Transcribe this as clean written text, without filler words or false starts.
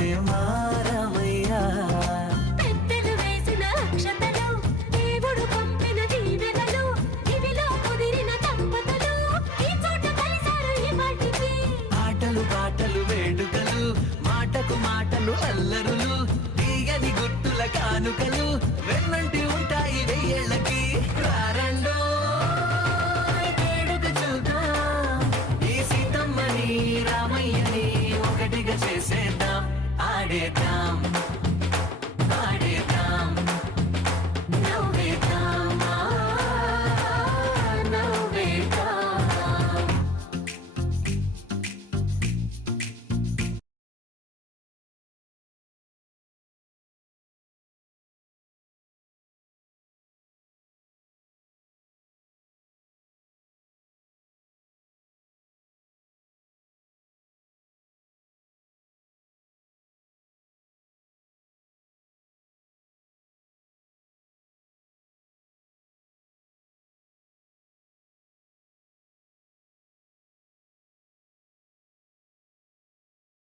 వచ్చే మారమయ్యా. పెద్దలు వేసిన అక్షతలు, దేవుడు పంపిన దీవెనలు, ఇవిలో కుదిరిన దంపతులు ఈ చోట కలిసారు ఈ పాటికి. ఆటలు పాటలు వేడుకలు, మాటకు మాటలు అల్లరులు, తీయని గుర్తుల కానుకలు వెన్నంటి ఉంటాయి వెయ్యేళ్ళకి. రారండో వేడుక చూద్దాం, ఈ సీతమ్మని రామయ్యని ఒకటిగా చేసేద్దాం, ఆడేద్దాం.